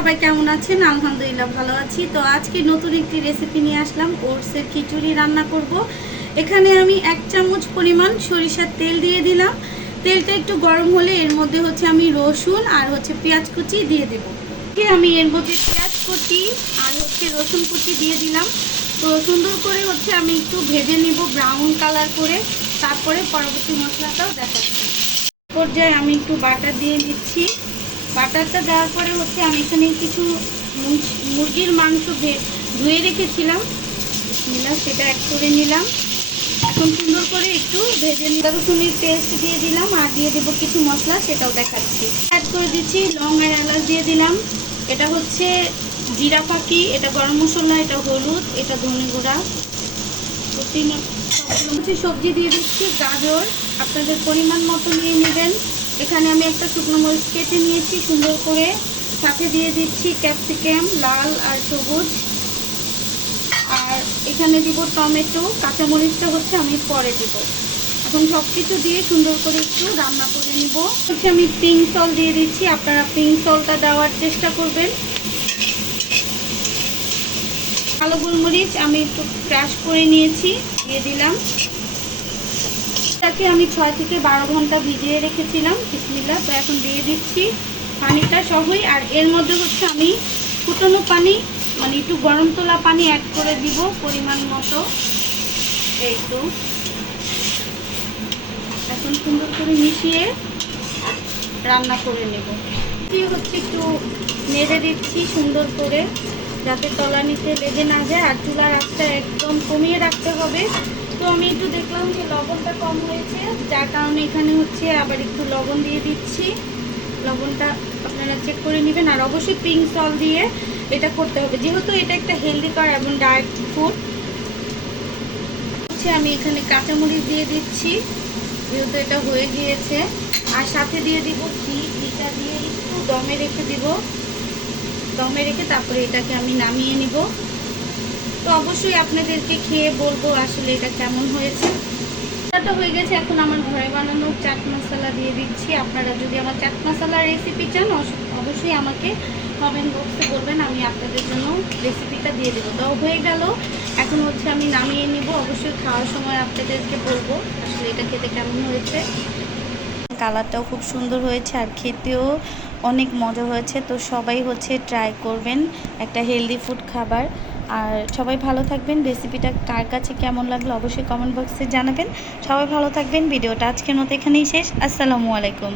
সবাই কেমন আছেন? আলহামদুলিল্লাহ ভালো আছি। তো আজকে নতুন একটি রেসিপি নিয়ে আসলাম, ওটসের খিচুড়ি রান্না করব। এখানে আমি 1 চামচ পরিমাণ সরিষার তেল দিয়ে দিলাম। তেলটা একটু গরম হলে এর মধ্যে আমি রসুন আর পেঁয়াজ কুচি দিয়ে দেব। আমি এর মধ্যে পেঁয়াজ কুচি আর রসুন কুচি দিয়ে দিলাম। তো সুন্দর করে আমি একটু ভেজে নিব ব্রাউন কালার করে, তারপরে পরবর্তী মশলাটাও দেখাচ্ছি। পর্যায়ে আমি একটু বাটার দিয়ে দিচ্ছি। বাটারটা দেওয়ার পরে আমি এখানে কিছু মুরগির মাংস ধুয়ে রেখেছিলাম, সেটা অ্যাড করে নিলাম। এখন সুন্দর করে একটু ভেজে নিলাম। রসুনের পেস্ট দিয়ে দিলাম আর দিয়ে দেবো কিছু মশলা, সেটাও দেখাচ্ছি। অ্যাড করে দিচ্ছি লং আর এলাচ দিয়ে দিলাম। এটা জিরা ফাঁকি, এটা গরম মশলা, এটা হলুদ, এটা ধনে গুঁড়া। সবজি দিয়ে দিচ্ছি গাজর, আপনাদের পরিমাণ মতো নিয়ে নেবেন। এখানে আমি একটা শুকনো মরিচ কেটে নিয়েছি সুন্দর করে, সাথে দিয়ে দিচ্ছি ক্যাপসিকাম লাল আর সবুজ, আর এখানে দিব টমেটো। কাঁচামরিচটা আমি পরে দিব। এখন সব কিছু দিয়ে সুন্দর করে একটু রান্না করে নিব। আমি পিঙ্ক সল্ট দিয়ে দিচ্ছি, আপনারা পিঙ্ক সল্টটা দেওয়ার চেষ্টা করবেন। কালো গোলমরিচ আমি একটু ক্রাশ করে নিয়েছি, দিয়ে দিলাম। এটাকে আমি 6 থেকে 12 ঘন্টা ভিজিয়ে রেখেছিলাম। বিসমিল্লাহ। তো এখন দিয়ে দিচ্ছি পানিটা সহই, আর এর মধ্যে আমি ফুটানো পানি, মানে একটু গরম তোলা পানি অ্যাড করে দিব পরিমাণ মতো। এই তো এখন সুন্দর করে মিশিয়ে রান্না করে নেব। একটু নেড়ে দিচ্ছি সুন্দর করে, যাতে তলানিতে লেগে না যায়, আর চুলার আঁচটা একদম কমিয়ে রাখতে হবে। তো আমি একটু দেখলাম যে লবণটা কম হয়েছে, যার কারণে এখানে আবার একটু লবণ দিয়ে দিচ্ছি। লবণটা আপনারা চেক করে নেবেন, আর অবশ্যই পিঙ্ক সল্ট দিয়ে এটা করতে হবে, যেহেতু এটা একটা হেলদিকর এবং ডায়েট ফুড। আমি এখানে কাঁচামরিচ দিয়ে দিচ্ছি, যেহেতু এটা হয়ে গিয়েছে। আর সাথে দিয়ে দিব ঘিটা দিয়ে একটু দমে রেখে দিব। দমে রেখে তারপরে এটাকে আমি নামিয়ে নিব। তো অবশ্যই আপনাদেরকে খেয়ে বলবো আসলে এটা কেমন হয়েছে। এটা হয়ে গেছে। এখন আমার ঘরে বানানো চাট মশলা দিয়ে দিচ্ছি। আপনারা যদি আমার চাট মশলার রেসিপি চান অবশ্যই আমাকে কমেন্ট বক্সে বলবেন, আমি আপনাদের জন্য রেসিপিটা দিয়ে দেবো। তো হয়ে গেল। এখন আমি নামিয়ে নিব। অবশ্যই খাওয়ার সময় আপনাদেরকে বলবো আসলে এটা খেতে কেমন হয়েছে। কালারটাও খুব সুন্দর হয়েছে আর খেতেও অনেক মজা হয়েছে। তো সবাই ট্রাই করবেন, একটা হেলদি ফুড খাবার। আর সবাই ভালো থাকবেন। রেসিপিটা কার কাছে কেমন লাগলো অবশ্যই কমেন্ট বক্সে জানাবেন। সবাই ভালো থাকবেন। ভিডিওটা আজকের মতো এখানেই শেষ। আসসালামু আলাইকুম।